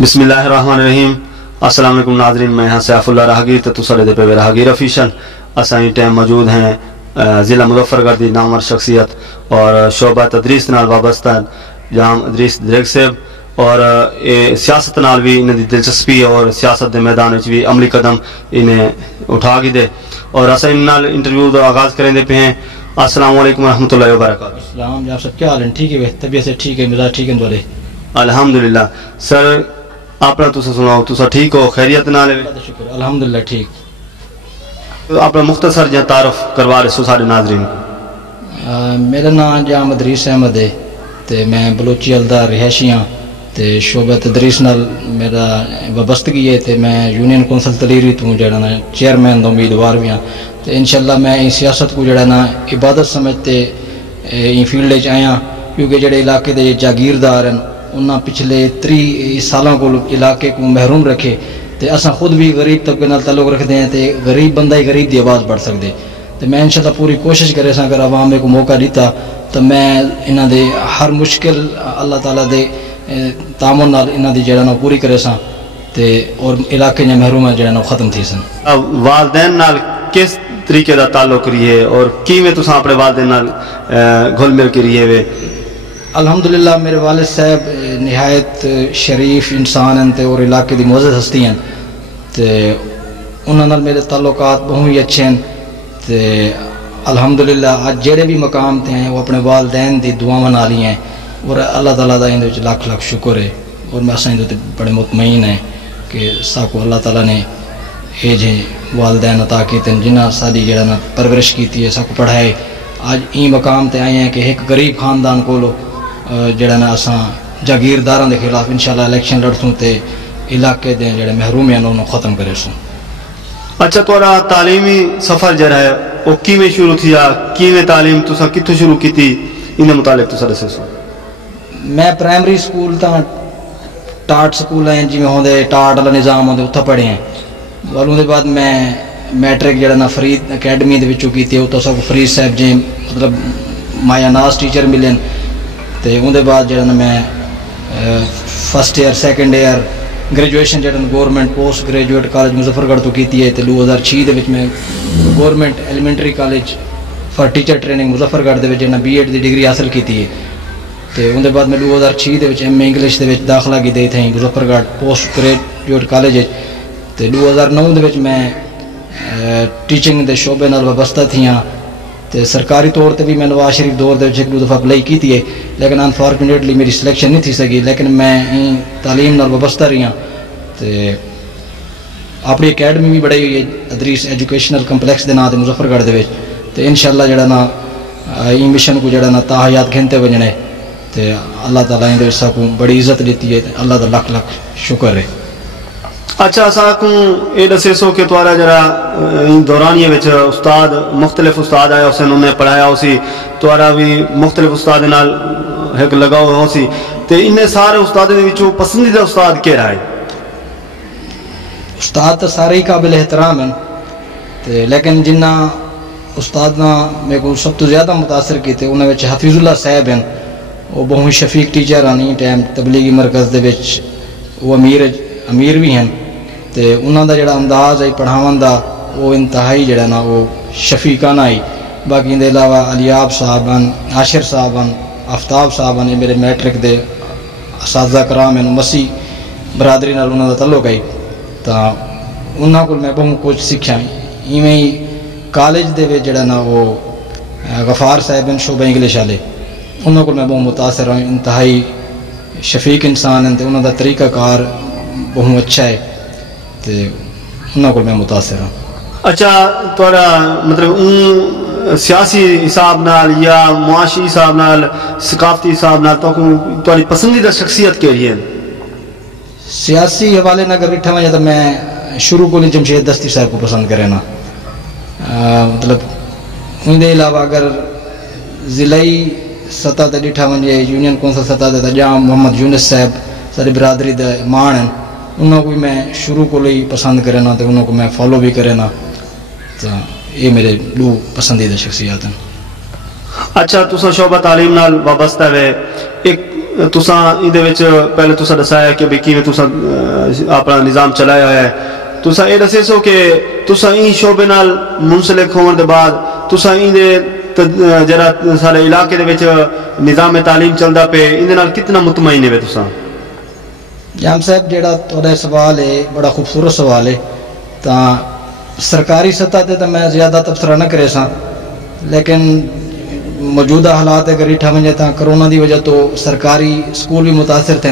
بسم اللہ الرحمن الرحیم. السلام علیکم ناظرین، میں ہاں سیف اللہ راہگیر تو تساڈے دے پہ راہگیر افیشل. اساں ٹائم موجود ہیں ضلع مظفر گڑھ دی نامور شخصیت اور شعبہ تدریس نال وابستہ جام ادریس دریگ صاحب، اور سیاست نال بھی انہاں دی دلچسپی اور سیاست دے میدان وچ بھی عملی قدم انہیں اٹھا کے دے، اور اساں ان نال انٹرویو دا آغاز کریں دے پہ ہیں. السلام علیکم ورحمۃ اللہ وبرکاتہ. السلام جناب صاحب، کیا حال ہے؟ ٹھیک ہے؟ طبیعت سے ٹھیک ہے؟ مزاج ٹھیک ہے تھوڑے؟ الحمدللہ. سر اپنا تسا سناؤ، تسا ٹھیک ہو؟ خیریت نال؟ شکر الحمدللہ ٹھیک. اپنا مختصر جہاں تعارف کروا رہے سو سارے ناظرین. میرا نام جام ادریس احمد ہے تے میں بلوچی ہلدا رہائشی ہاں تے شعبہ تدریس نال میرا وابستگی ہے تے میں یونین کونسل تلیری تو جڑا نا چیئرمین دا امیدوار بھی ہاں تے انشاءاللہ میں سیاست کو جڑا نا عبادت سمجھتے این فیلڈ وچ آیا، کیونکہ جڑے علاقے دے جاگیردار ہیں انہاں پچھلے 30 سالاں کو علاقے کو محروم رکھے تے اساں خود بھی غریب طبقے نال تعلق رکھتے ہیں تے غریب بندہ ہی غریب دی آواز بڑھ سکدے. تو میں انشاءاللہ پوری کوشش کرے ساں، اگر عوام کو موقع دیتا تو میں انہاں دے ہر مشکل اللہ تعالیٰ دے تعاون نال انہاں دی جڑا نا پوری کرے ساں تے اور علاقے نے محروم جڑا نا ختم تھی سن. والدین نال کس طریقے دا تعلق رہیے اور کیویں تساں اپنے والدین نال گھل مل کے رہیے وے؟ الحمدللہ میرے والد صاحب نہایت شریف انسان ہیں تے اور علاقے دی معزز ہستی ہیں تے انہاں نال میرے تعلقات بہت ہی اچھے ہیں تے الحمدللہ آج جڑے بھی مقام تے ہیں وہ اپنے والدین دی دعاواں نال ہی ہیں، اور اللہ تعالیٰ دا اندے وچ لاکھ لاکھ شکر ہے. اور میں اساں دے بڑے مطمئن ہیں کہ ساکو اللہ تعالیٰ نے یہ جے والدین عطا کیتے ہیں جنہاں ساری جڑا نا پرورش کیتی ہے، ساکو پڑھائے. آج این مقام تے آئے ہیں کہ ایک غریب خاندان کولو جڑا نا اساں جاگیرداراں دے خلاف انشاءاللہ الیکشن لڑسوں تے علاقے دے جڑے محروم ہیں انہوں ختم کرے سوں. اچھا، تھوڑا تعلیمی سفر جڑا ہے وہ کیویں شروع تھیا؟ کیویں تعلیم تساں کتھوں شروع کیتی؟ انہاں متعلق تساں دسو. میں پرائمری سکول تا ٹاٹ سکول ہیں جی میں ہوندے ٹاٹ والا نظام ہوندے اتھا پڑھے ہیں، اور اون دے بعد میں میٹرک جڑا نا فرید اکیڈمی دے وچوں کیتی ہے. اتھا سب فرید صاحب جی مطلب مایا ناز ٹیچر ملن تے اون دے بعد جڑا نا میں first year second year graduation جڑا نا government post graduate college Muzaffargarh تو کیتی ہے تے 2006 دے وچ میں government elementary college for teacher training Muzaffargarh دے وچ جڑا بی ایڈ دی ڈگری حاصل کیتی ہے تے اون دے بعد میں 2006 دے وچ ایم اے انگلش دے وچ داخلہ کی دے تھیں مظفر گڑھ پوسٹ گریجویٹ کالج تے 2009 دے وچ میں ٹیچنگ دے شعبے نال وابستہ تھیاں تے سرکاری طور تے بھی میں نواز شریف دور دے وچ ایک دو دفعہ اپلائی کیتی ہے، لیکن انفارچونیٹلی میری سلیکشن نہیں تھی سکی. لیکن میں تعلیم نال وابستہ رہی ہاں تے اپنی اکیڈمی بھی بڑھائی ہوئی ہے ادریس ایجوکیشنل کمپلیکس دے نام تے مظفر گڑھ دے وچ تے انشاءاللہ جڑا نا این مشن کو جڑا نا تا حیات گھنتے وجنے تے اللہ تعالیٰ اندے وچ کو بڑی عزت دیتی ہے، اللہ دا لاکھ لاکھ شکر ہے. اچھا، اساں کو یہ دسے سو کہ تھوڑا جڑا دورانیے وچ استاد مختلف استاد آیا اس نے پڑھایا اسی تھوڑا بھی مختلف استاد نال ایک لگاؤ ہو سی تے انہیں سارے استاد دے وچوں پسندیدہ استاد کیڑا ہے؟ استاد تو سارے ہی قابل احترام ہیں تے لیکن جنہ استاد نا میرے کو سب تو زیادہ متاثر کیتے انہاں وچ حفیظ اللہ صاحب ہیں. وہ بہت شفیق ٹیچر ہیں ٹائم تبلیغی مرکز دے وچ وہ امیر بھی ہیں تے انہاں دا جڑا انداز ہے پڑھاون دا وہ انتہائی جڑا نا وہ شفیقانہ ہے. باقی دے علاوہ علیاب صاحب ہیں، عاشر صاحب ہیں، آفتاب صاحب ہیں، میرے میٹرک دے اساتذہ کرام ہیں، مسیح برادری نال انہاں دا تعلق ہے تا انہاں کول میں بہت کچھ سیکھا. ایویں ہی کالج دے وچ جڑا نا وہ غفار صاحب ہیں شعبہ انگلش والے، انہاں کول میں بہت متاثر ہوں. انتہائی شفیق انسان ہیں تے انہاں دا طریقہ کار بہت اچھا ہے تے انہاں کول میں متاثر ہوں. اچھا، تھوڑا مطلب سیاسی حساب نال یا معاشی حساب نال ثقافتی حساب نال تو تھوڑی پسندیدہ شخصیت کیڑی ہے؟ سیاسی حوالے نہ اگر ڈٹھا وجہ تو میں شروع کو جمشید دستی صاحب کو پسند کرے نا، مطلب ان دے علاوہ اگر ضلعی سطح تے ڈٹھا ونجے یونین کونسل سطح تے جام محمد یونس صاحب ساری برادری دے مان ہیں، انہوں کو بھی میں شروع کو لئی پسند کرے نا تو انہوں کو میں فالو بھی کرے نا، تو یہ میرے دو پسندیدہ شخصیات ہیں. اچھا، تساں شعبہ تعلیم نال وابستہ ہے، ایک تساں اندے وچ پہلے تساں دسایا کہ بھی کیویں تساں اپنا نظام چلایا ہوا ہے، تساں یہ دسے سو کہ تساں این شعبے نال منسلک ہون دے بعد تساں اندے جڑا سارے علاقے دے وچ نظام تعلیم چلدا پے اندے نال کتنا مطمئن ہے تساں؟ جام صاحب جڑا تہاڈا سوال ہے بڑا خوبصورت سوال ہے، تاں سرکاری سطح تے میں زیادہ تبصرہ نہ کرے ساں، لیکن موجودہ حالات اگر ڈٹھا ونجے تاں کرونا دی وجہ تو سرکاری سکول بھی متاثر تھے،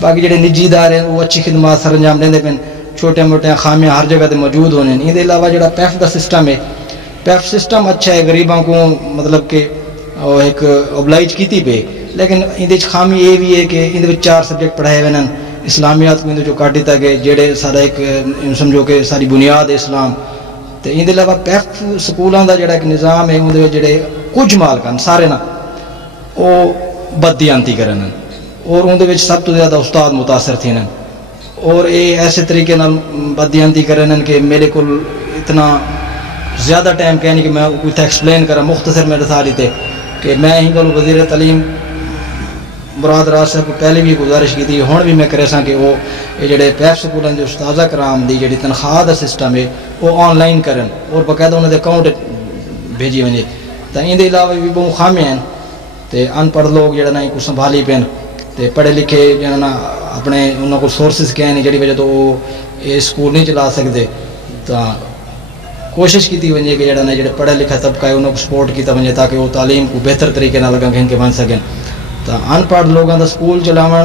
باقی جڑے نجی ادارے ہیں وہ اچھی خدمات سر انجام دیندے پن، چھوٹے موٹے خامیاں ہر جگہ تے موجود ہونے ہیں۔ دے علاوہ جڑا پیف دا سسٹم ہے، پیف سسٹم اچھا ہے، غریباں کو مطلب کہ ایک اوبلائج کیتی پہ، لیکن اندے خامی یہ بھی ہے کہ اندے 4 سبجیکٹ پڑھائے ہوئے ہیں، اسلامیات کو اندے جو کاٹ دیتا گئے جڑے سارا ایک سمجھو کہ ساری بنیاد ہے اسلام تے۔ اندے علاوہ پیف سکولاں دا جڑا ایک نظام ہے اندے جڑے کچھ مالکان سارے نا وہ بددیانتی کرن اور اندے وچ سب تو زیادہ استاد متاثر تھے نا، اور یہ ایسے طریقے نال بددیانتی کرن کہ میرے کو اتنا زیادہ ٹائم کہنے کہ میں کچھ ایکسپلین کرا مختصر میرے ساری تے کہ میں ہی گل وزیر تعلیم مراد راز صاحب کو پہلے بھی گزارش کی تھی، ہوں بھی میں کرے سا کہ وہ یہ جڑے پیف سکولوں کے استاذہ کرام دی جڑی تنخواہ دا سسٹم ہے وہ آن لائن کرن اور باقاعدہ انہوں نے اکاؤنٹ بھیجی ونجے۔ تو ان علاوہ بھی بہت خامیاں ہیں تے ان پڑھ لوگ جڑا نا کو سنبھالی پین تے پڑھے لکھے جڑا نا اپنے انہوں کو سورسز کہیں نہیں جڑی وجہ تو وہ یہ سکول نہیں چلا سکتے، تو کوشش کی ونجے کہ جڑا نا جڑے پڑھے لکھا طبقہ ہے انہوں کو سپورٹ کیتا ونجے تاکہ وہ تعلیم کو بہتر طریقے نہ لگا گھن کے بن سکیں۔ تو ان پڑھ لوگوں کا سکول چلاون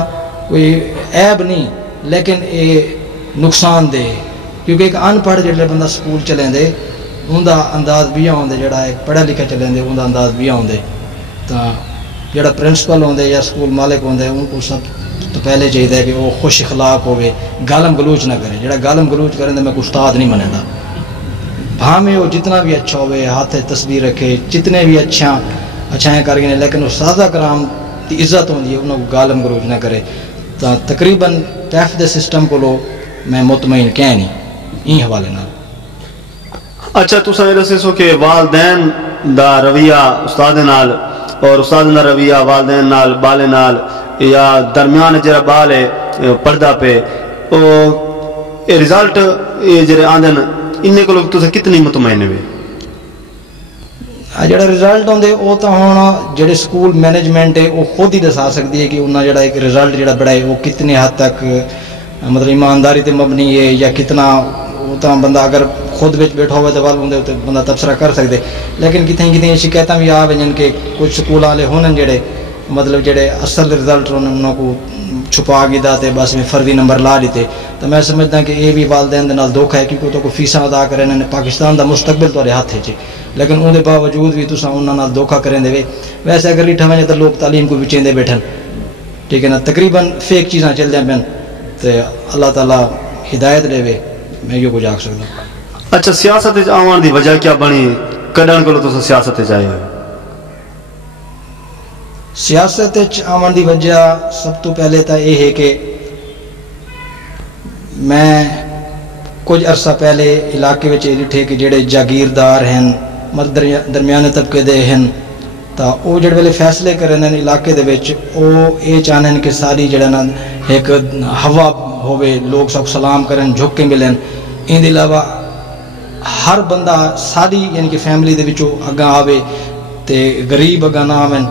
کوئی عیب نہیں، لیکن یہ نقصان دہ، کیونکہ ایک ان پڑھ جڑے بندہ سکول چلیں دے ان دا انداز بھی آؤں جڑا ایک پڑھا لکھا چلیں دے ان دا انداز بھی آؤں۔ تو جڑا پرنسپل ہوندے یا سکول مالک ہوندے ان کو سب تو پہلے چاہیے کہ وہ خوش اخلاق ہوئے، گالم گلوچ نہ کرے، جڑا گالم گلوچ کریں میں کوئی استاد نہیں منے دا، بھامے وہ جتنا بھی اچھا ہوئے ہاتھ تصویر رکھے جتنے بھی اچھائیں کر گئے، لیکن استاذہ کرام کی عزت ہوندی ہے انہوں کو گالم گلوچ نہ کرے۔ تو تقریباً پیف دے سسٹم کو لو میں مطمئن کہیں نہیں این حوالے نہ۔ اچھا تساں یہ دسے سو کہ والدین دا رویہ استاد نال اور استاد دا رویہ والدین نال بالے نال یا درمیان جڑا بال ہے پردہ پہ او یہ رزلٹ یہ جڑے آندن ان کو تساں کتنی مطمئن ہوئے؟ جڑا رزلٹ ہوندے وہ تو ہوں جڑے سکول مینجمنٹ ہے وہ خود ہی دسا سکتی ہے کہ انہاں جڑا ایک رزلٹ جڑا بڑا ہے وہ کتنے حد تک مطلب ایمانداری تے مبنی ہے یا کتنا، وہ تو بندہ اگر خود بچ بیٹھا ہوئے تو والے تو بندہ تبصرہ کر سکتے، لیکن کتنے شکایتیں بھی آ وجن کہ کچھ سکول والے ہونن جڑے مطلب جڑے اصل رزلٹ انہوں کو چھپا گیا تے بس میں فردی نمبر لا دیتے۔ تو میں سمجھتا کہ یہ بھی والدین دے نال دھوکھا ہے، کیونکہ تو کوئی فیساں ادا کریں انہوں نے پاکستان دا مستقبل تو ہاتھ ہے، لیکن ان دے باوجود بھی تساں انہاں نال دھوکھا کریں دے۔ ویسے اگر ریٹھا وجہ تو لوگ تعلیم کو بچیں دے بیٹھن، ٹھیک ہے نا، تقریباً فیک چیزاں چل جائیں پین، تو اللہ تعالیٰ ہدایت دے میں یہ کچھ آکھ سکتا ہوں۔ اچھا سیاست آوان دی وجہ کیا بنی کڈن کو تو سیاست چاہیے؟ سیاست آمن دی وجہ سب تو پہلے تو یہ ہے کہ میں کچھ عرصہ پہلے علاقے میں ڈٹھے کہ جڑے جاگیردار ہیں درمیانے طبقے دے ہیں تو وہ جڑے ویلے فیصلے کریں علاقے دے وچ وہ یہ چاہتے کہ ساری جڑا نا ایک ہوا ہوئے، لوگ سب سلام کریں جھک کے ملیں، ان دے علاوہ ہر بندہ ساری یعنی کہ فیملی دے وچوں اگاں آوے تے غریب اگاں نہ آویں،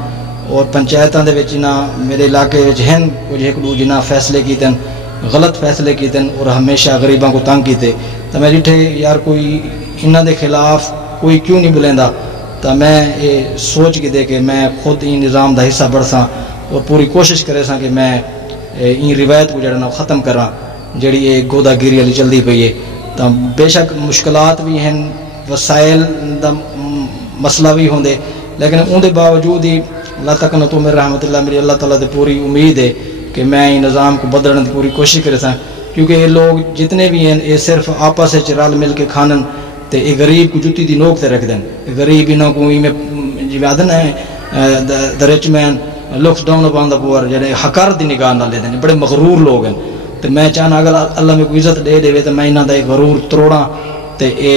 اور پنچایتاں دے وچ نہ میرے علاقے وچ ہیں کچھ ایک دو جنہ فیصلے کیتے غلط فیصلے کیتے اور ہمیشہ غریباں کو تنگ کیتے، تو میں ڈٹھے یار کوئی انہاں دے خلاف کوئی کیوں نہیں بلیندا، تو میں یہ سوچ کے دے کہ میں خود این نظام دا حصہ بڑھ ساں اور پوری کوشش کرے ساں کہ میں این روایت کو جڑا نا ختم کراں جڑی یہ گودا گیری والی چلتی پئی ہے۔ تو بے شک مشکلات بھی ہیں، وسائل دا مسئلہ بھی ہوندے، لیکن ان دے باوجود ہی اللہ تقنطوا من رحمت اللہ، میری اللہ تعالیٰ سے پوری امید ہے کہ میں یہ نظام کو بدلنے کی پوری کوشش کرے ساں، کیونکہ یہ لوگ جتنے بھی ہیں یہ صرف آپس رل مل کے کھانن تے یہ غریب کو جتی دی نوک تے رکھ دیں، غریب انہوں کو جی آدھن ہے the rich man looks down upon the poor, جڑے حقار دی نگاہ نہ لے دیں، بڑے مغرور لوگ ہیں، تو میں چاہنا اگر اللہ میں کوئی عزت دے دے تو میں انہاں دا غرور تروڑاں تے اے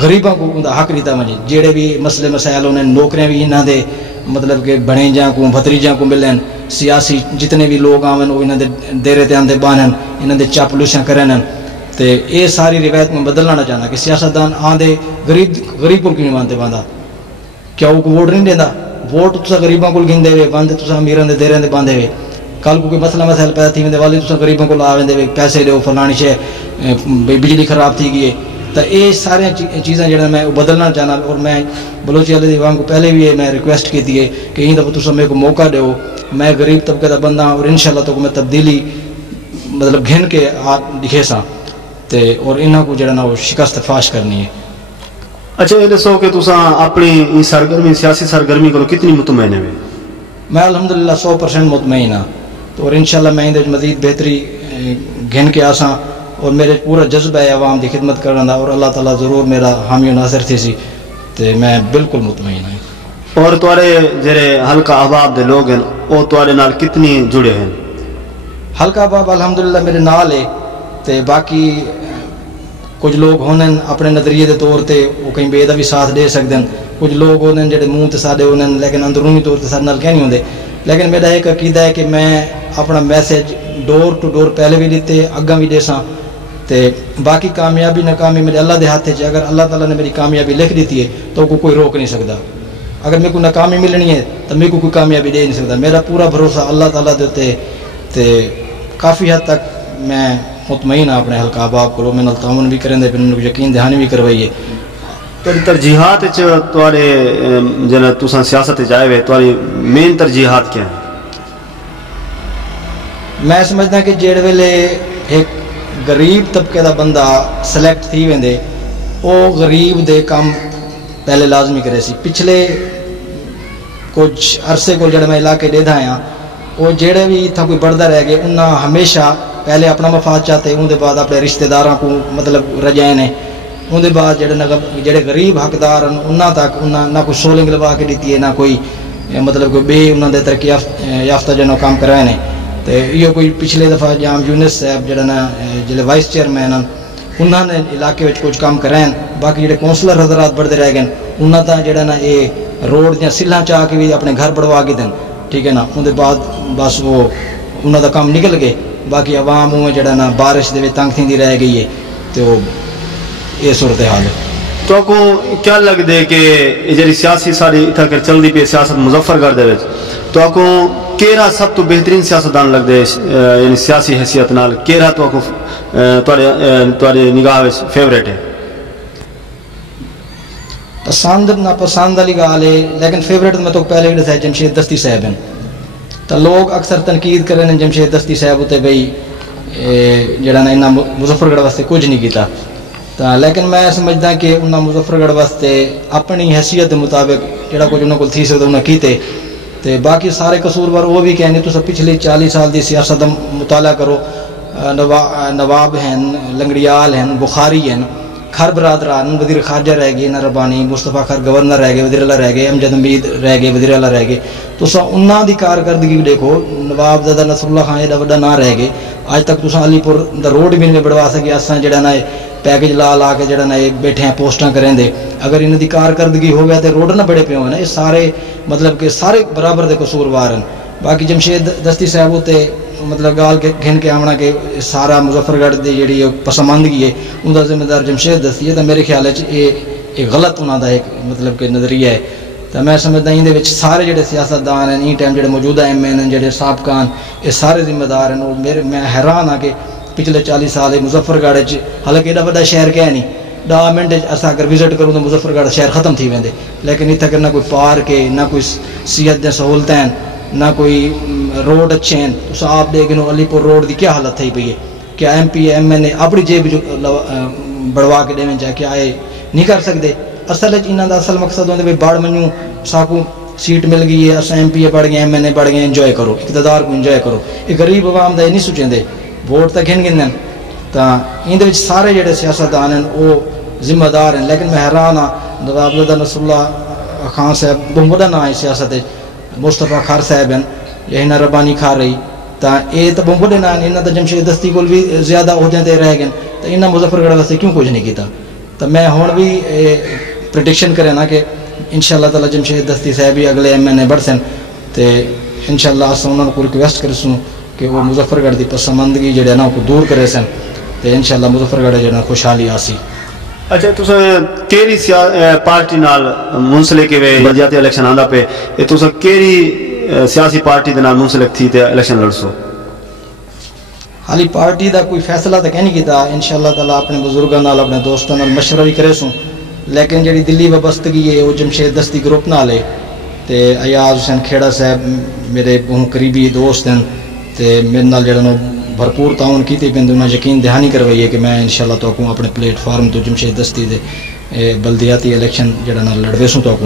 غریباں کو ان دا حق دیتا مجھے، جڑے بھی مسئلے مسائل انہیں نوکریاں بھی انہاں دے مطلب کہ بھڑیجاں کو بھتریجاں کو ملن سیاسی جتنے بھی لوگ آون وہ انہاں دے دیرے تے آندے بانن انہاں دے چاپلوسیاں کرن تے یہ ساری روایت میں بدلنا چاہنا کہ سیاستدان آندے غریب کو کیوں مانتے باندھا کیا وہ کو ووٹ نہیں دیندا ووٹ تسا غریباں کو گھندے وے بند تسا امیراں دے دیرے دے باندھے وے کل کو کوئی مسئلہ پیدا تھی ویندے والی تسا غریباں کو لا ویندے وے پیسے دیو فلانی شے بجلی خراب تھی گئی ہے تو یہ سارے چیزاں جڑا میں بدلنا چاہنا اور میں بلوچی والے عوام کو پہلے بھی میں ریکویسٹ کی ہے کہ این دفعہ تسا میرے کو موقع دیو میں غریب طبقے کا بندہ اور انشاءاللہ تو میں تبدیلی مطلب گھن کے دکھے سا تے اور انہاں کو جڑا نا وہ شکست فاش کرنی ہے. اچھا یہ دسو کہ تسا اپنی سرگرمی سیاسی سرگرمی کو کتنی مطمئن ہے؟ میں الحمدللہ 100% مطمئن ہاں تو اور انشاءاللہ میں اندر مزید بہتری گھن کے آساں اور میرے پورا جذبہ ہے عوام کی خدمت کرنا اور اللہ تعالیٰ ضرور میرا حامی و ناصر تھی سی تے میں بالکل مطمئن ہوں. اور تھوڑے جڑے حلقہ احباب دے لوگ ہیں وہ تھوڑے نال کتنی جڑے ہیں؟ حلقہ احباب الحمدللہ میرے نال ہے تے باقی کچھ لوگ ہونے اپنے نظریے دے طور تے وہ کہیں بے دا بھی ساتھ دے سکتے ہیں کچھ لوگ ہونے جڑے منہ تے سادے ہونے لیکن اندرونی طور تے سارے نال کہہ نہیں ہوندے لیکن میرا ایک عقیدہ ہے کہ میں اپنا میسج ڈور ٹو ڈور پہلے بھی دیتے اگاں بھی دے ساں تے باقی کامیابی ناکامی میرے اللہ دے ہاتھ ہے اگر اللہ تعالیٰ نے میری کامیابی لکھ دیتی ہے تو کوئی روک نہیں سکتا اگر میرے کو ناکامی ملنی ہے تو میرے کو کوئی کامیابی دے نہیں سکتا میرا پورا بھروسہ اللہ تعالیٰ دے تے کافی حد تک میں مطمئن ہوں اپنے حلقہ احباب کو میں تعاون بھی کریں دے پھر یقین دہانی بھی کروائی ہے. ترجیحات تھوڑے جن تساں سیاست جائے ہوئے تھوڑی مین ترجیحات کیا ہیں؟ میں سمجھدا کہ جڑے ویلے ایک غریب طبقے دا بندہ سلیکٹ تھی ویندے او غریب دے کام پہلے لازمی کرے سی پچھلے کچھ عرصے کو جڑے میں علاقے دے دھایا وہ جڑے بھی تھا کوئی بڑھدا رہ گئے انہاں ہمیشہ پہلے اپنا مفاد چاہتے ان دے بعد اپنے رشتہ داراں کو مطلب رجائے نے ان دے بعد جڑے غریب حقدار ہیں انہاں تک انہاں نہ کوئی سولنگ لوا کے دیتی ہے نہ کوئی مطلب کوئی بے انہاں دے ترقی یافتہ جنوں کام کرائے نے تو یہ کوئی پچھلے دفعہ جام یونس صاحب جڑا نا جڑے وائس چیئرمین ہیں انہوں نے علاقے میں کچھ کام کرائیں باقی جڑے کونسلر حضرات بڑھتے رہ گئے انہوں تا جڑا نا یہ روڈ یا سلھاں چاہ کے بھی اپنے گھر بڑھوا کے دیں ٹھیک ہے نا ان دے بعد بس وہ انہوں دا کام نکل گئے باقی عوام میں جڑا نا بارش دے تنگ تھی رہ گئی ہے تو یہ صورتحال ہے. تو کو کیا لگ دے کہ جی سیاسی ساری اتنا کر چلتی پی سیاست مظفر گڑھ دے تو کو کیرا سب تو بہترین سیاستدان لگ دے یعنی سیاسی حیثیت نال کیرا تو کو تھوڑی نگاہ فیوریٹ ہے؟ پسند نہ پسند والی گال ہے لیکن فیوریٹ میں تو پہلے ہی دسیا جمشید دستی صاحب ہیں تو لوگ اکثر تنقید کریں جمشید دستی صاحب ہوتے بھائی جڑا نا انہاں مظفر گڑھ واسطے کچھ نہیں کیتا لیکن میں سمجھدا کہ انہاں مظفر گڑھ واسطے اپنی حیثیت کے مطابق جڑا کچھ انہوں کو تھی سکتا انہیں کیتے تے باقی سارے قصوروار وہ بھی کہنے تو سب پچھلے 40 سال دی سیاست مطالعہ کرو نواب ہیں لنگڑیال ہیں بخاری ہیں خر برادران وزیر خارجہ رہ گئے نا ربانی مصطفیٰ خر گورنر رہ گئے وزیر اللہ رہ گئے امجد امید رہ گئے وزیر اللہ رہ گئے تو انہاں دی کارکردگی دیکھو نواب زادہ نصر اللہ خان ایڈا وڈا نہ رہ گئے اج تک تساں علی پور دا روڈ بھی نہیں بڑھوا سکے اساں جڑا نا پیکج لا کے جڑا نا بیٹھے ہیں پوسٹاں کریں دے اگر انہاں دی کارکردگی ہو گیا تے روڈ نہ بڑے پے ہوئے نا یہ سارے مطلب کہ سارے برابر دے قصوروار ہیں. باقی جمشید دستی صاحب ہوتے مطلب گال کے گھن کے آمنا کہ سارا مظفر گڑھ دی جڑی پسماندگی ہے ان کا ذمہ دار جمشید دستی ہے تو میرے خیال ہے یہ غلط انہوں کا ایک مطلب کہ نظریہ ہے. تو میں سمجھتا ان دے سارے جڑے سیاستدان ہیں این ٹائم جڑے موجودہ ایم این ہیں جڑے سابقان یہ سارے ذمہ دار ہیں. اور میں حیران ہاں کہ پچھلے 40 سال مظفر گڑھ حالانکہ ایڈا وڈا شہر کیا نہیں 10 منٹ اصا اگر وزٹ کروں تو مظفر گڑھ شہر ختم تھی ویندے لیکن اتنا نہ کوئی پارک ہے نہ کوئی صحت دیں سہولتیں ہیں نہ کوئی روڈ اچھے ہیں. تو آپ دیکھ لو علی پور روڈ کی کیا حالت تھی پی ہے کیا ایم پی ایم این اے اپنی جیب بڑھوا کے دیں چاہے کیا آئے نہیں کر سکتے. اصل انہوں کا اصل مقصد ہوتا ہے بڑھ منو ساکو سیٹ مل گئی ہے اصل ایم پی اے بڑھ گئے ایم این اے بڑھ گئے انجوائے کرو اقتدار کو انجوائے کرو. یہ غریب عوام کا یہ نہیں سوچیں دے ووٹ تک گن گن تو ان سارے جڑے سیاستدان ہیں وہ ذمہ دار ہیں. لیکن میں حیران ہاں نواب زادہ نصر اللہ خان صاحب بہت بڑا نام ہے سیاست مصطفیٰ خر صاحب ہیں یہ نہ ربانی کھا رہی تو یہ تو بہت بڑے نام انہوں تو جمشید دستی کو بھی زیادہ عہدے تے رہ گئے تو انہیں مظفر گڑھ واسطے کیوں کچھ نہیں کیتا. تو میں ہوں بھی پریڈکشن کرے نا کہ انشاءاللہ تعالی جمشید دستی صاحب بھی اگلے MNA بڑھ سن تے انشاءاللہ اساں انہاں کو ریکویسٹ کرسوں کہ وہ مظفر گڑھ دی پسماندگی جڑے نا کو دور کرے سن تے انشاءاللہ مظفر گڑھ جڑا خوشحالی آسی. اچھا تساں کیڑی پارٹی نال منسلک ہوئے بلدیاتی الیکشن آندا پہ اے تساں کیڑی سیاسی پارٹی دے نال منسلک تھی تے الیکشن لڑسو؟ حالی پارٹی دا کوئی فیصلہ تو کہیں نہیں کیتا، انشاءاللہ تعالی اپنے بزرگاں نال اپنے دوستاں نال مشورہ بھی کرے سوں، لیکن جڑی دلی وابستگی ہے وہ جمشید دستی گروپ نال ہے تے ایاز حسین کھیڑا صاحب میرے بہت قریبی دوست ہیں تے میرے نال جڑا نو بھرپور تعاون کیتے پہ انہاں یقین دہانی کروائی ہے کہ میں انشاءاللہ تو کو اپنے پلیٹ فارم تو جمشید دستی دے بلدیاتی الیکشن جڑا نال لڑوے سوں تو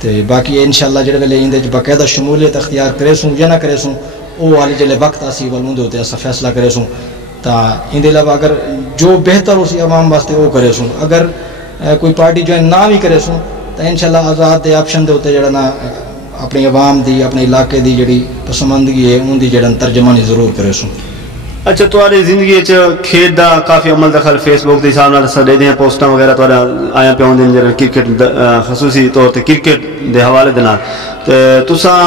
تے باقی انشاءاللہ جڑے ویلے اندے باقاعدہ شمولیت اختیار کرے سوں یا نہ کرے سوں وہ والی جلے وقت آسی والوں دے ہوتے ایسا فیصلہ کرے سوں تا ان دے علاوہ اگر جو بہتر اسی عوام واسطے وہ کرے سوں، اگر کوئی پارٹی جو نہ بھی کرے سوں تو انشاءاللہ آزاد دے آپشن دے ہوتے جڑا نا اپنی عوام دی اپنے علاقے دی جڑی پسماندگی ہے ان دی جڑا ترجمانی ضرور کرے سوں. اچھا تھوڑی زندگی کھیڈ دا کافی عمل دخل فیس بک کے حساب نال سڈے دیں پوسٹاں وغیرہ تھوڑا آیا پہ آدھے جڑا کرکٹ خصوصی طور تے کرکٹ دے حوالے دے نال تے تساں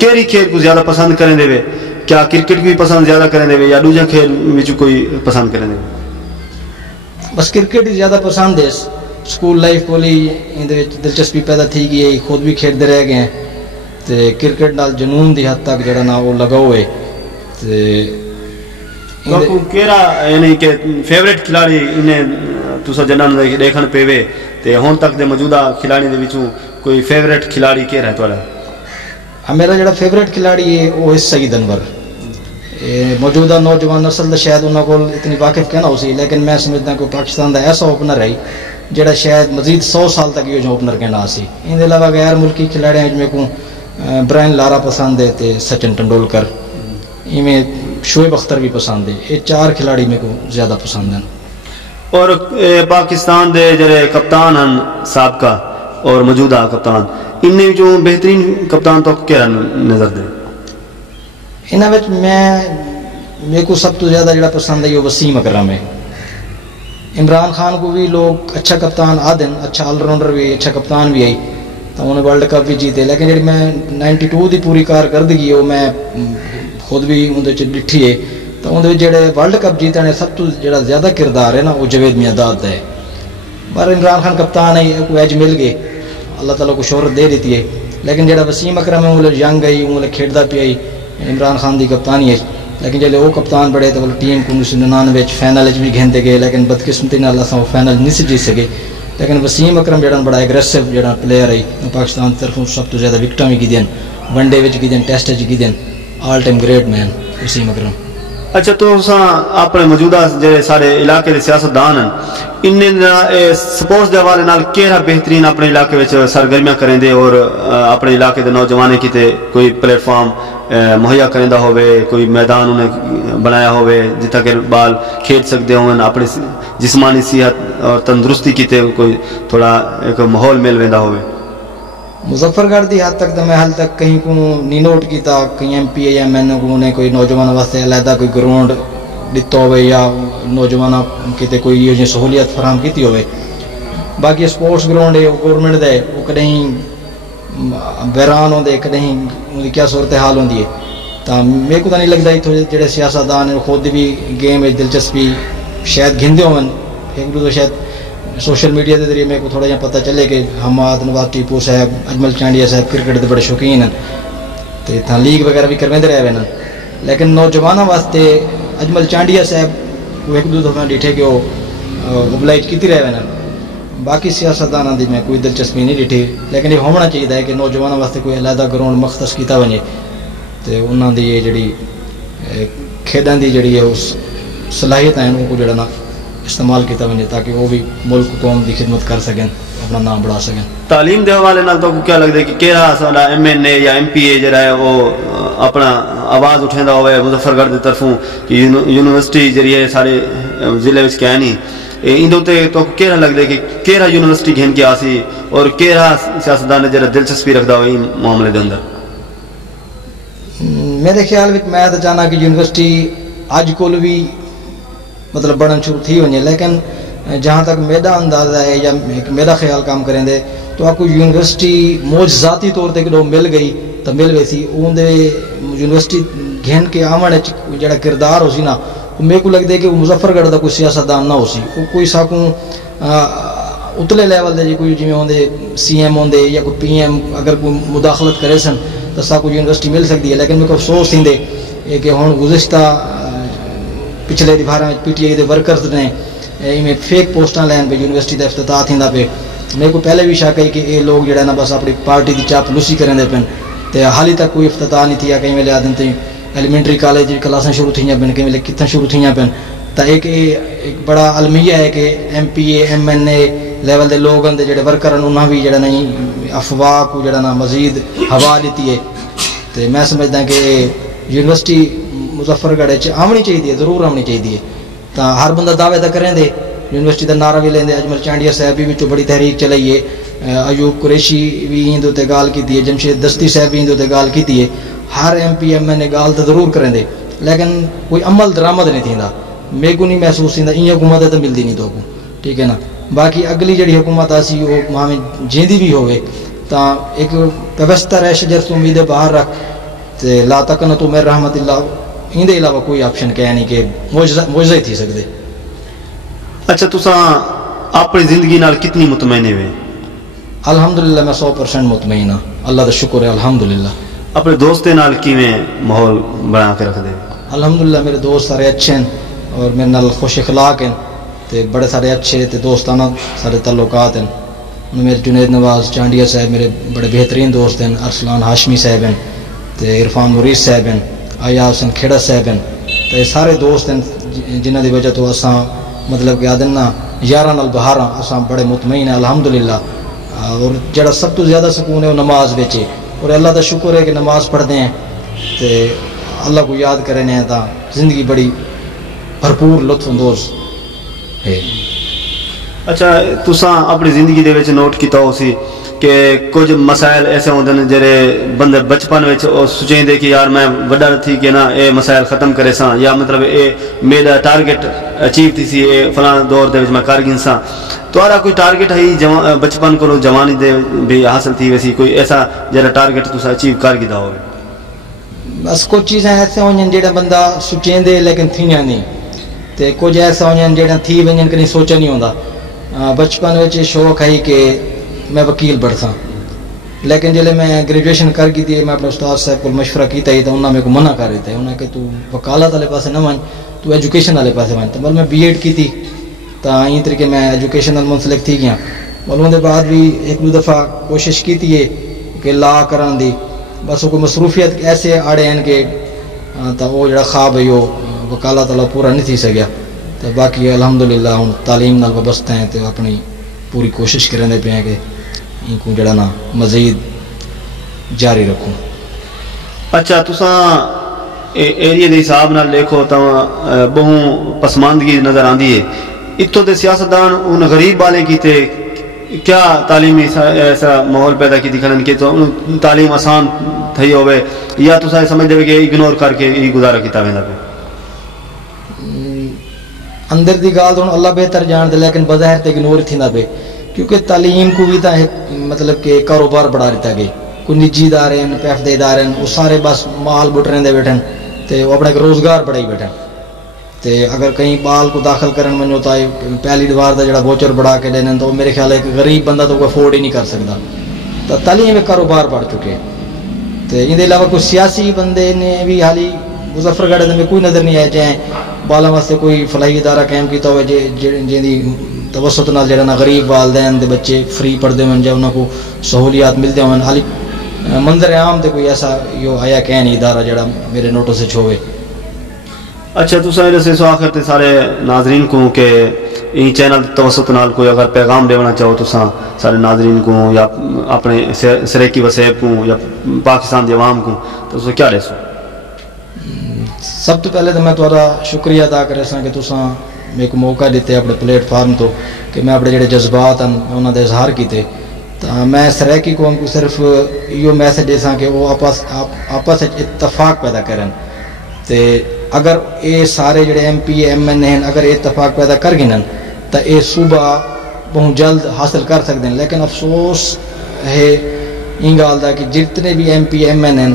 کیڑی کھیل کو زیادہ پسند کریں دے وے؟ کیا کرکٹ بھی پسند زیادہ کریں دے وے یا دوجا کھیل وچ کوئی پسند کریں دے وے؟ بس کرکٹ ہی زیادہ پسند ہے. سکول لائف کولی اندے دلچسپی پیدا تھی گئی، خود بھی کھیلتے رہ گئے ہیں تے کرکٹ نال جنون دی حد تک جڑا نا وہ لگا ہوئے. تے کیڑا یعنی کہ فیوریٹ کھلاڑی انہیں تسا جنان دیکھن پے وے تے ہن تک دے موجودہ کھلاڑی دے وچوں کوئی فیوریٹ کھلاڑی کیڑا ہے تہاڈا؟ میرا جڑا فیوریٹ کھلاڑی ہے وہ ہے سعید انور. موجودہ نوجوان نسل شاید انہوں کو اتنی واقف کہنا ہو سی، لیکن میں سمجھتا کہ پاکستان دا ایسا اوپنر ہے جڑا شاید مزید 100 سال تک یہ جو اوپنر کہنا سی. ان کے علاوہ غیر ملکی کھلاڑیاں میں کو برائن لارا پسند ہے تے سچن ٹنڈولکر، میں شعیب اختر بھی پسند ہے. یہ 4 کھلاڑی میرے کو زیادہ پسند ہیں. اور پاکستان دے جڑے کپتان ہیں سابقہ اور موجودہ کپتان، ان جو بہترین کپتان تو کیا نظر دے؟ انہاں وچ میرے کو سب تو زیادہ جڑا پسند ہے وہ وسیم اکرم ہے. عمران خان کو بھی لوگ اچھا کپتان آدھن، اچھا آل راؤنڈر بھی، اچھا کپتان بھی آئی تو انہیں ورلڈ کپ بھی جیتے، لیکن جڑی میں 92 دی پوری کارکردگی ہے وہ میں خود بھی اندر ڈٹھی ہے تو اندر جڑے ورلڈ کپ جیتے ہیں سب تو جڑا زیادہ کردار ہے نا وہ جوید میاں ہے. پر عمران خان کپتان ہے کو ایج مل گئے، اللہ تعالیٰ کو شہرت دے دیتی ہے، لیکن جڑا وسیم اکرم ہے وہ ینگ ہے، وہ کھیلتا پیا عمران خان دی کپتانی ہے. لیکن جلے وہ کپتان بڑے تو ٹیم کو 1999 فائنل بھی گھنتے گئے، لیکن بدقسمتی نال اساں وہ فائنل نہیں جیت سکے. لیکن وسیم اکرم جڑا بڑا ایگریسو جڑا پلیئر ہے پاکستان کی طرف سب تو زیادہ وکٹاں بھی کی ون ڈے وچ کی ٹیسٹ وچ کی all time great man Wasim Akram. اچھا تو اپنے موجودہ جڑے سارے علاقے کے سیاستدان ہیں انہیں سپورٹس کے حوالے نال کیڑا بہترین اپنے علاقے میں سرگرمیاں کریں دے اور اپنے علاقے کے نوجوانوں کی کوئی پلیٹ فارم مہیا کریں ہوئے، کوئی میدان انہیں بنایا ہوئے جتنا کہ بال کھیل سکتے ہوں، اپنی جسمانی صحت اور تندرستی کی کوئی تھوڑا ایک ماحول مل ویندا ہوئے؟ مظفر گڑھ دی حد تک تو میں حال تک کہیں کو نہیں نوٹ کیتا کہیں MP یا میں نے کوئی نوجوان واسطے علیحدہ کوئی گراؤنڈ دیتا ہوئے یا نوجوان کتے کوئی یہ سہولیت فراہم کیتی ہوئے. باقی سپورٹس گراؤنڈ ہے وہ گورنمنٹ دے وہ کہیں ویران ہوندے کہیں ان کی کیا صورتحال ہوندی ہے. تو میرے کو تو نہیں لگتا تھوڑے جڑے سیاستدان ہیں خود بھی گیم میں دلچسپی شاید گھندے ہون، ایک تو شاید سوشل میڈیا کے ذریعے میرے کو تھوڑا جہاں پتہ چلے کہ حماد نواز ٹیپو صاحب اجمل چانڈیا صاحب کرکٹ کے بڑے شوقین ہیں تو اتنا لیگ وغیرہ بھی کروے رہے ہیں. لیکن نوجوانوں واسطے اجمل چانڈیا صاحب کو ایک دو دفعہ ڈٹھے کہ وہ موبلائز کیتی رہے ہیں. باقی سیاستدانوں کی میں کوئی دلچسپی نہیں ڈٹھی، لیکن یہ ہونا چاہیے کہ نوجوانوں واسطے کوئی علیحدہ گراؤنڈ مختص کیتا وجے تو انہوں کی یہ جڑی کھیڈاں دی جڑی ہے اس صلاحیت ہیں ان کو جڑا نا استعمال کیتا وجے تاکہ وہ بھی ملک قوم کی خدمت کر سکیں، اپنا نام بڑھا سکیں. تعلیم دے حوالے نال تو کیا لگتا ہے کہ کہڑا ساڈا MNA یا MPA جڑا ہے وہ اپنا آواز اٹھیندا ہوئے مظفر گڑھ دی طرفوں کہ یونیورسٹی جڑی ہے سارے ضلع وچ کیا نہیں اندر تو کہڑا لگتا ہے کہ کہڑا یونیورسٹی گھن کے آسی اور کہڑا سیاستدان جڑا دلچسپی رکھتا ہوئے معاملے دے اندر؟ میرے خیال میں تو چاہنا کہ یونیورسٹی اج کل بھی مطلب بڑھن شروع تھی وجے، لیکن جہاں تک میرا اندازہ ہے یا میرا خیال کام کریں دے تو آپ کو یونیورسٹی موج ذاتی طور تے کہ مل گئی تو مل گئی سی اون دے یونیورسٹی گھن کے آمن جڑا کردار ہو سی نا میرے کو لگتا ہے کہ وہ مظفر گڑھ کا کوئی سیاستدان نہ ہو سی وہ کوئی ساکوں اتلے لیول دے جی کوئی جی ہوندے سی ایم ہوندے یا کوئی پی ایم اگر کوئی مداخلت کرے سن تو ساکو یونیورسٹی مل سکتی ہے لیکن میرے کو افسوس تھیندے کہ ہن گزشتہ پچھلے دیوار میں P T I they workers نے میں فیک پوسٹاں لین پہ یونیورسٹی کا افتتاح تھیندا پہ میرے کو پہلے بھی شک ہے کہ یہ لوگ جڑا نا بس اپنی پارٹی کی چاپلوسی کریں دے پن تے حالی تک کوئی افتتاح نہیں تھیا کہیں ویلے آدم تے ایلیمنٹری کالج کلاساں شروع تھیاں پن کہیں ویلے کتنا شروع تھیاں پن تا ایک بڑا المیہ ہے کہ M P A M N A level دے لوگ ہیں جڑے ورکر ہیں انہاں بھی جڑا نہیں افواہ کو جڑا نا مزید ہوا دیتی ہے تے میں سمجھدا ہوں کہ یونیورسٹی مظفر گڑھ آمنی چاہیے ضرور آمنی چاہیے تا ہر بندہ دعوے تو کریں دے یونیورسٹی کا نعرہ بھی لیندے اجمل چانڈیا صاحب بھی وچوں بڑی تحریک چلائی ہے ایوب قریشی بھی ایں تے گال کیتی ہے جمشید دستی صاحب بھی ایں تے گال کیتی ہے ہر ایم پی ایم این اے گال تو ضرور کریں دے لیکن کوئی عمل درآمد نہیں تھیندا میرے کو نہیں محسوس تھیندا این حکومت تو ملتی نہیں تو کو ٹھیک ہے نا باقی اگلی جڑی حکومت آسی وہ ماں جیندی بھی ہوئے تا ایک پیوستہ رہ شجر تو امید باہر رکھ تے لا تقنطوا من رحمت اللہ ان دے علاوہ کوئی آپشن کہہ نہیں کہ معجزہ ہی تھی سکدے. اچھا تساں اپنی زندگی نال کتنی مطمئن ہوئے؟ الحمدللہ میں 100% مطمئن ہاں اللہ کا شکر ہے الحمدللہ. اپنے دوستیں نال کیویں ماحول بنا کے رکھ دے؟ الحمدللہ میرے دوست سارے اچھے ہیں اور میرے نال خوش اخلاق ہیں تے بڑے سارے اچھے تے دوستانہ سارے تعلقات ہیں. میرے جنید نواز چانڈیا صاحب میرے بڑے بہترین دوست ہیں, ارسلان ہاشمی صاحب ہیں تے عرفان مریض صاحب ہیں, آیا حسن کھیڑا صاحب ہیں تے سارے دوست ہیں جنہ دی وجہ تو اساں مطلب کہ آدن نا یاراں نال بہاراں اساں بڑے مطمئن ہیں الحمدللہ. اور جڑا سب تو زیادہ سکون ہے وہ نماز وچ ہے اور اللہ کا شکر ہے کہ نماز پڑھتے ہیں تے اللہ کو یاد کرنے ہیں تا زندگی بڑی بھرپور لطف اندوز ہے. اچھا تساں اپنی زندگی دے وچ نوٹ کیتا ہو سی کہ کچھ مسائل ایسے ہوندے نے جڑے بندے بچپن وچ سوچیں کہ یار میں وڈا تھی کہ نا اے مسائل ختم کرے ساں یا مطلب اے میرا ٹارگیٹ اچیو تھی سی اے فلاں دور دے وچ میں کر گئی ساں. تہاڈا کوئی ٹارگیٹ ہے بچپن کو جوانی دے بھی حاصل تھی ویسی کوئی ایسا جڑا ٹارگیٹ تساں اچیو کر گیا ہوے؟ بس کچھ چیزیں ایسے ہوئیں جڑا بندہ سوچیں دے لیکن تھیاں نہیں تے کچھ ایسا ہوئیں جڑا تھی ونجن کہیں سوچا نہیں ہوندا. بچپن وچ شوق ہے کہ میں وکیل بڑھ ساں لیکن جلے میں گریجویشن کر کی تھی میں اپنے استاد صاحب کو مشورہ کیتا ہی تو انہوں نے میرے کو منع کر دیتا ہے. انہوں نے کہ تو وکالت والے پاسے نہ ون تو ایجوکیشن والے پاسے ون. تو میں بی ایڈ کی تھی تو این طریقے میں ایجوکیشن نال منسلک تھی گیا. انہوں نے بعد بھی ایک دو دفعہ کوشش کی تھی کہ لا کرن دی بس وہ کوئی مصروفیت ایسے آڑے ہیں کہ تو وہ جڑا خواب ہے وہ وکالت والا پورا نہیں تھی سکیا. تو باقی الحمدللہ ہوں تعلیم نال وابستہ ہیں تو اپنی پوری کوشش کریں پہ ہیں کہ ان کو جڑا نا مزید جاری رکھوں. اچھا تساں ایریے دے حساب نال دیکھو تو بہوں پسماندگی نظر آندی ہے. اتوں دے سیاستدان ان غریب والے کیتے کیا تعلیمی ایسا ماحول پیدا کی دکھن کہ تو تعلیم آسان تھی ہوئے یا تساں سمجھ دے کہ اگنور کر کے یہ گزارا کیتا ویندا پہ؟ اندر دی گال تو اللہ بہتر جان دے لیکن بظاہر تے اگنور تھیندا پہ کیونکہ تعلیم کو بھی تا مطلب کہ کاروبار بڑھا دیتا گئی. کوئی نجی ادارے ہیں پیف دے ادارے ہیں وہ سارے بس مال بٹریں دے بیٹھن تے وہ اپنا روزگار بڑھائی بیٹھن تے اگر کہیں بال کو داخل کرن منو تا پہلی دیوار دا جڑا ووچر بڑھا کے دینا تو میرے خیال ہے کہ غریب بندہ تو کوئی افورڈ ہی نہیں کر سکتا. تو تعلیم میں کاروبار بڑھ چکے تے ان دے علاوہ کوئی سیاسی بندے نے بھی حالی مظفر گڑھ میں کوئی نظر نہیں آیا جائیں بالا واسطے کوئی فلاحی ادارہ قائم کیتا ہوئے جن دی توسط نال جڑا نا غریب والدین دے بچے فری پڑھتے ہون یا انہاں کو سہولیات ملتے ہون. حالی منظر عام تے کوئی ایسا یو آیا کہ نہیں ادارہ جڑا میرے نوٹس سے چھوے. اچھا تساں ایسے سو آخر تے سارے ناظرین کو کہ این چینل توسط نال کوئی اگر پیغام دینا چاہو تساں سارے ناظرین کو یا اپنے سریکی وسیب کو یا پاکستان دی عوام کو تو تساں کیا دسو؟ سب تو پہلے تو میں تہاڈا شکریہ ادا کرے ساں کہ تساں میرے کو موقع دیتے اپنے پلیٹ فارم تو کہ میں اپنے جڑے جذبات ہیں انہوں نے اظہار کیتے. تو میں سریکی قوم کو صرف یہ میسج دے ساں کہ وہ آپس اتفاق پیدا کریں تے اگر یہ سارے جڑے ایم پی ایم این ہیں اگر اتفاق پیدا کر گئے تو یہ صوبہ بہت جلد حاصل کر سکتے ہیں. لیکن افسوس ہے ان گال دا کہ جتنے بھی ایم پی ایم این ہیں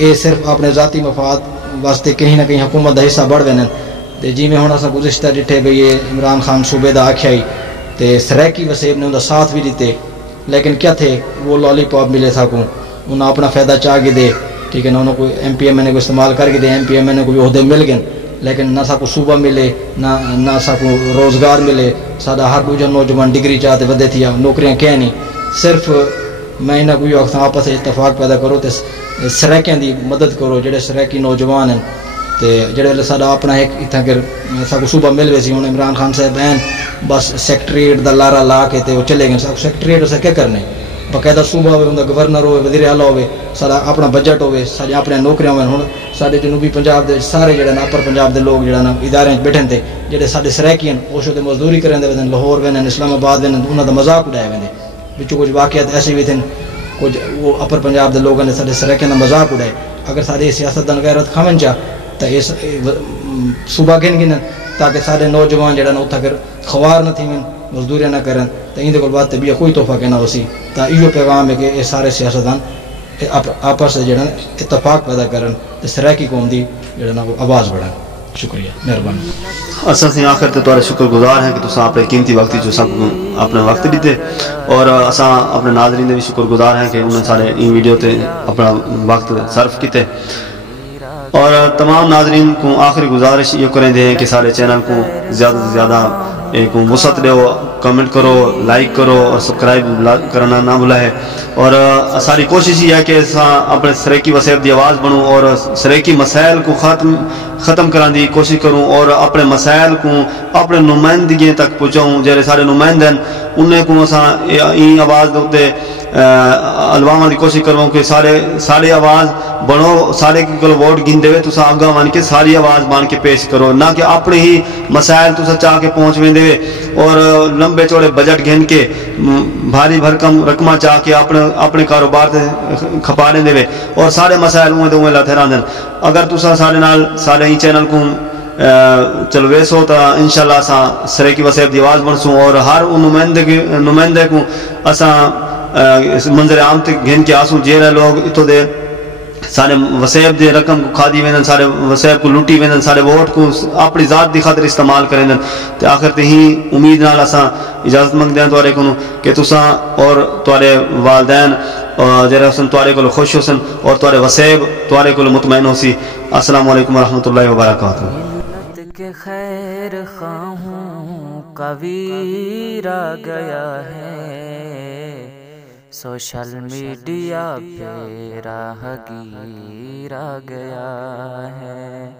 یہ صرف اپنے ذاتی مفاد واسطے کہیں نہ کہیں حکومت کا حصہ بڑھ رہے ہیں. تو جی میں ہوں اصا گزشتہ ڈٹھے بھئی یہ عمران خان صوبے کا آخیا ہی تو سریکی وسیب نے ان کا ساتھ بھی دیتے, لیکن کیا تھے وہ لالی پاپ ملے تھا کو انہیں اپنا فائدہ چاہ کے دے, ٹھیک ہے نا, انہوں کو ایم پی ایم این کو استعمال کر کے دے, ایم پی ایم این کو بھی عہدے مل گئے, لیکن نہ سا کو صوبہ ملے نہ سا کو روزگار ملے. سارا ہر دوجا نوجوان ڈگری چاہتے ودے تھی نوکریاں کہیں نہیں. صرف میں انہیں کوئی وقت آپس اتفاق پیدا کرو تو سریکیاں دی مدد کرو جڑے سریکی نوجوان ہیں. تو جڑے ویلے سارا اپنا ایک اتنا کر سا کو صوبہ مل گئے سی, ہوں عمران خان صاحب ہیں بس سیکٹریٹ دا لارا لا کے تے وہ چلے گئے. سب سیکٹریٹ اسے کیا کرنے, باقاعدہ صوبہ ہوئے ان کا گورنر ہوئے وزیر اعلیٰ ہوئے, سارا اپنا بجٹ ہوئے, سارے اپنے نوکریاں ہوئے. ہوں سارے جنوبی پنجاب دے سارے جڑے نا اپر پنجاب دے لوگ جڑا نا ادارے بیٹھے تھے جڑے سارے سریکی ہیں وہ شو مزدوری کریں دے لاہور وین اسلام آباد وین انہوں کا مذاق اڑائے وے. بچوں کچھ واقعات ایسے بھی تھے کچھ وہ اپر پنجاب دے لوگوں نے سارے سریکیاں کا مذاق اڑائے. اگر سارے سیاستدان غیرت کھاون چاہ تو اس صوبہ گن گن تاکہ سارے نوجوان جڑا نا اتھا کر خوار نہ تھیں مزدوریاں نہ کرن تو اندر کو بات بھی کوئی تحفہ کہنا ہو سی. تو یہ پیغام ہے کہ یہ سارے سیاستدان آپس سے جڑا اتفاق پیدا کرن تو سریکی قوم دی جڑا نا وہ آواز بڑھائیں. شکریہ, مہربانی. اصل سے آخر تے تمہارے شکر گزار ہیں کہ تساں اپنے قیمتی وقت جو سب اپنے وقت دیتے, اور اساں اپنے ناظرین دے بھی شکر گزار ہیں کہ انہوں نے سارے این ویڈیو تے اپنا وقت صرف کیتے. اور تمام ناظرین کو آخری گزارش یہ کریں دیں کہ سارے چینل کو زیادہ سے زیادہ ایک وسعت دو, کمنٹ کرو, لائک کرو اور سبسکرائب کرنا نہ بھولے. اور ساری کوشش یہ ہے کہ اپنے سریکی وسیب دی آواز بنوں اور سریکی مسائل کو ختم کرنے دی کوشش کروں, اور اپنے مسائل کو اپنے نمائندگی تک پہنچاؤں. جڑے سارے نمائندے ہیں انہیں کو این آواز دے الواما دی کوشش کروں کہ سارے آواز بنو, سارے کو ووٹ گن دے تو آگاہ مان کے ساری آواز مان کے پیش کرو, نہ کہ اپنے ہی مسائل تو چاہ کے پہنچ وے دے اور لمبے چوڑے بجٹ گھن کے بھاری بھرکم رقمہ چاہ کے اپنے کاروبار سے کھپا دے اور سارے مسائل اویں دے اویں لاتے رہندے. اگر تساں سارے نال سارے ہی چینل کو چلو ویسو تو انشاءاللہ اساں سریکی وسیب دی آواز بنسوں, اور ہر نمائندے کو اساں منظر عام تک گھن کے آسوں جیرے لوگ اتو دے سارے وسیب دے رقم کو کھا دی ویندن, سارے وسیب کو لوٹی ویندن, سارے ووٹ کو اپنی ذات دی خاطر استعمال کریں. تو آخر تے ہی امید نال اساں اجازت منگدے ہیں تواڈے کولوں کہ تساں اور تواڈے والدین جڑے حسن تواڈے کول خوش ہوسن اور تواڈے وسیب تواڈے کول مطمئن ہوسی. السلام علیکم ورحمۃ اللہ وبرکاتہ. کے خیر خواہوں کا ویر آ گیا ہے, سوشل میڈیا پہ راہگیر آ گیا ہے.